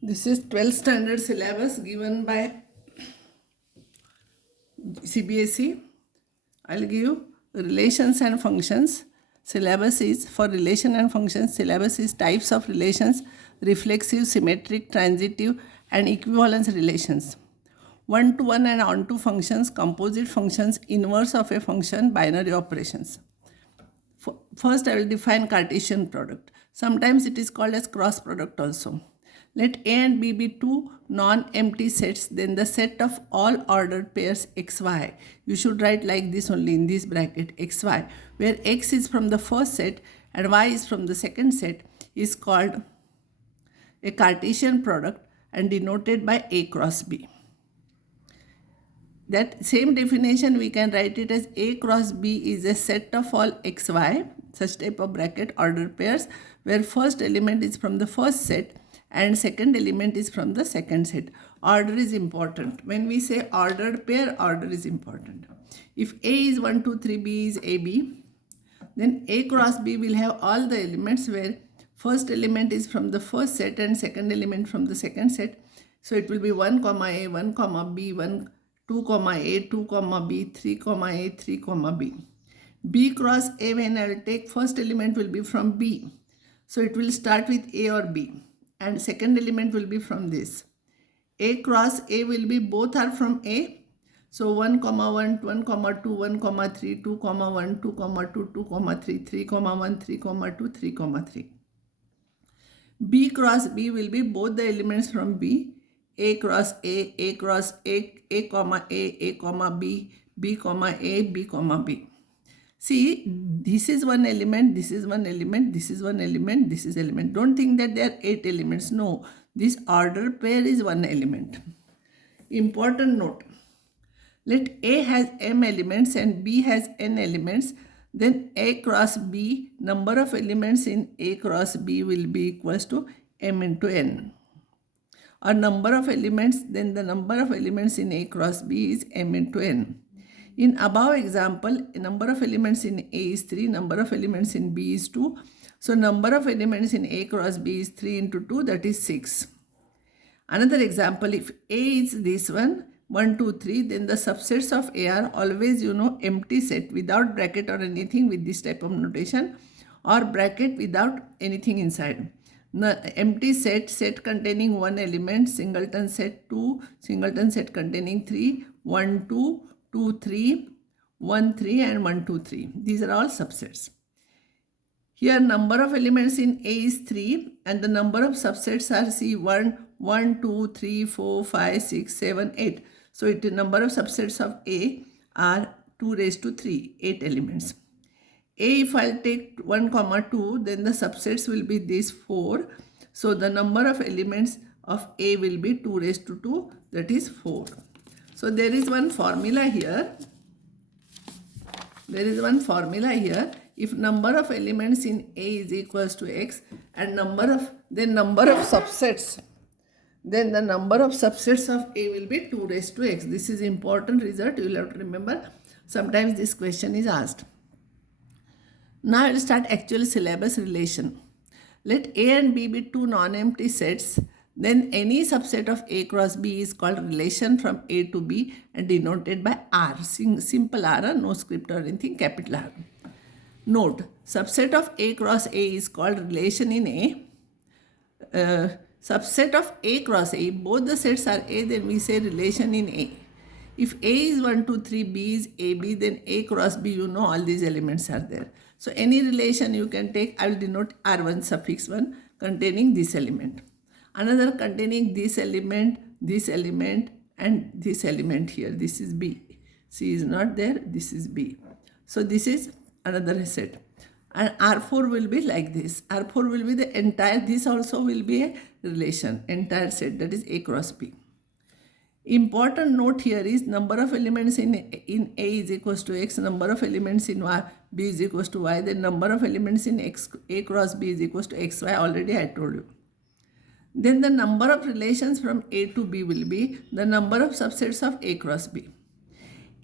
This is 12th standard syllabus given by CBSE. I'll give you relations and functions. Syllabus is for relation and functions. Syllabus is types of relations, reflexive, symmetric, transitive, and equivalence relations. One-to-one and on-to functions, composite functions, inverse of a function, binary operations. First, I will define Cartesian product. Sometimes it is called as cross product also. Let A and B be two non-empty sets, then the set of all ordered pairs xy. You should write like this only in this bracket xy, where x is from the first set and y is from the second set, is called a Cartesian product and denoted by A cross B. That same definition we can write it as A cross B is a set of all xy, such type of bracket ordered pairs, where first element is from the first set and second element is from the second set. Order is important. When we say ordered pair, order is important. If A is 1, 2, 3, B is AB, then A cross B will have all the elements where first element is from the first set and second element from the second set. So it will be 1 comma A, 1 comma B, 1, 2 comma A, 2 comma B, 3 comma A, 3 comma B. B cross A, when I will take first element will be from B. So it will start with A or B. And second element will be from this. A cross A will be both are from A. So 1 comma 1, 1 comma 2, 1 comma 3, 2 comma 1, 2 comma 2, 2 comma 3, 3 comma 1, 3 comma 2, 3 comma 3. B cross B will be both the elements from B. A cross A cross A comma A comma B, B comma A, B comma B. See, this is one element, this is one element, this is one element, this is element. Don't think that there are 8 elements. No, this order pair is one element. Important note. Let A has m elements and B has n elements. Then A cross B, number of elements in A cross B will be equals to m into n. Or number of elements, then the number of elements in A cross B is m into n. In above example, number of elements in A is 3, number of elements in B is 2. So number of elements in A cross B is 3 into 2, that is 6. Another example, if A is this one, 1, 2, 3, then the subsets of A are always, empty set without bracket or anything with this type of notation, or bracket without anything inside. Empty set containing one element, singleton set 2, singleton set containing 3, 1, 2, 2, 3, 1, 3 and 1, 2, 3. These are all subsets. Here number of elements in A is 3 and the number of subsets are see 1, 1, 2, 3, 4, 5, 6, 7, 8. So the number of subsets of A are 2 raised to 3, 8 elements. A, if I'll take 1 comma 2, then the subsets will be these 4. So the number of elements of A will be 2 raised to 2, that is 4. So there is one formula here. There is one formula here. If number of elements in A is equals to x and number of subsets, then the number of subsets of A will be 2 raised to x. This is important result. You will have to remember. Sometimes this question is asked. Now I will start actual syllabus relation. Let A and B be two non-empty sets. Then any subset of A cross B is called relation from A to B and denoted by R. Simple R, no script or anything, capital R. Note, subset of A cross A is called relation in A. Subset of A cross A, both the sets are A, then we say relation in A. If A is 1, 2, 3, B is AB, then A cross B, all these elements are there. So any relation you can take, I will denote R1 suffix 1 containing this element. Another containing this element, and this element here. This is B. C is not there. This is B. So this is another set. And R4 will be like this. R4 will be the entire, this also will be a relation, entire set, that is A cross B. Important note here is number of elements in A is equals to x, number of elements in B is equals to y, then number of elements in A cross B is equals to xy, already I told you. Then the number of relations from A to B will be the number of subsets of A cross B.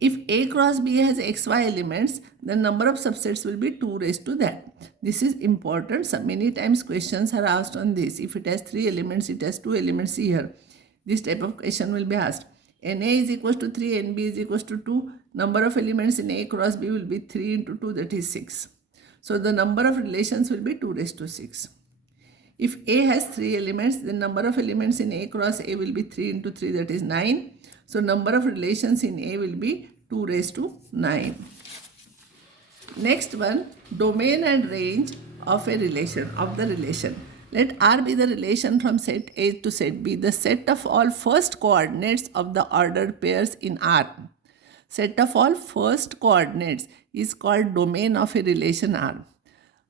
If A cross B has xy elements, the number of subsets will be 2 raised to that. This is important. So many times questions are asked on this. If it has 3 elements, it has 2 elements here. This type of question will be asked. NA is equals to 3, NB is equals to 2. Number of elements in A cross B will be 3 into 2, that is 6. So the number of relations will be 2 raised to 6. If A has 3 elements, then number of elements in A cross A will be 3 into 3, that is 9. So number of relations in A will be 2 raised to 9. Next one, domain and range of a relation, of the relation. Let R be the relation from set A to set B, the set of all first coordinates of the ordered pairs in R. Set of all first coordinates is called domain of a relation R.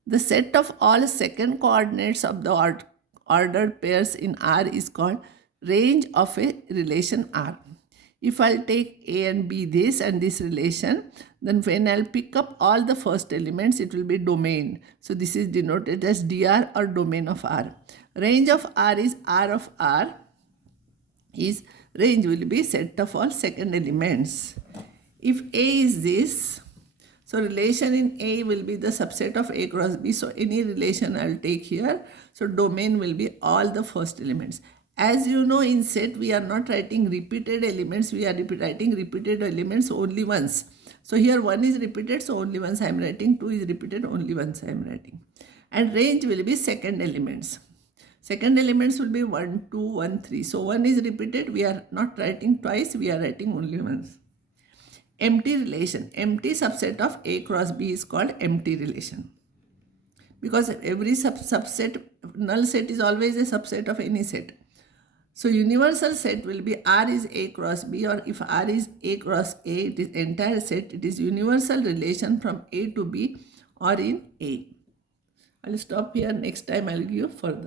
The set of all second coordinates of the ordered pairs in R is called range of a relation R. If I'll take A and B this and this relation, then when I'll pick up all the first elements, it will be domain. So this is denoted as dr or domain of R. Range of R is R of R. Range will be set of all second elements. If A is this, so relation in A will be the subset of A cross B. So any relation I will take here. So domain will be all the first elements. As you know, in set we are not writing repeated elements. We are writing repeated elements only once. So here 1 is repeated, so only once I am writing. 2 is repeated, only once I am writing. And range will be second elements. Second elements will be 1, 2, 1, 3. So 1 is repeated. We are not writing twice. We are writing only once. Empty relation. Empty subset of A cross B is called empty relation. Because every subset, null set is always a subset of any set. So universal set will be R is A cross B, or if R is A cross A, it is entire set. It is universal relation from A to B or in A. I'll stop here. Next time I'll give you further.